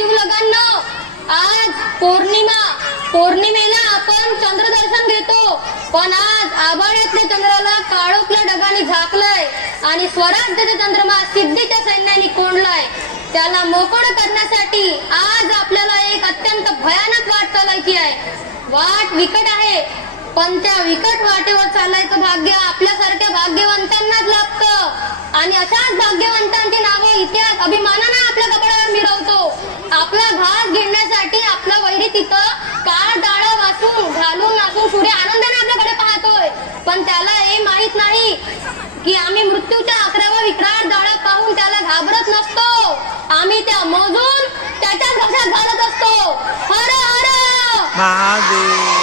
जीवलगांनो, आज पौर्णिमेला आपण चंद्रदर्शन घेतो, पण आज आभाळातल्या चंद्राला काळोखल्या ढगाने झाकलंय आणि स्वराज्याचा चंद्रमा सिद्धीच्या सैन्याने कोंडलाय. त्याला मोकळं करण्यासाठी आज आपल्याला एक अत्यंत भयानक वाट चालायची आहे. वाट विकट आहे, पण त्या विकट वाटेवर चालायचं भाग्य आपल्यासारख्या भाग्यवंतांनाच लाभतं. आणि अशाच भाग्यवंतांची नावं इतिहास अभिमानाने आपल्या कपड्यावर मिरवतो. आपला घास घेण्यासाठी आपला वैरी तिथं काळ डाळ वाचून घालून नाचून सूर्य आनंदाने आपल्याकडे पाहतोय, पण त्याला हे माहित नाही की आम्ही मृत्यूच्या 11व्या विकराळ डाळा पाहून त्याला घाबरत नसतो. आम्ही त्या मोजून त्याच्याच घशात घालत असतो. हर हर महादेव.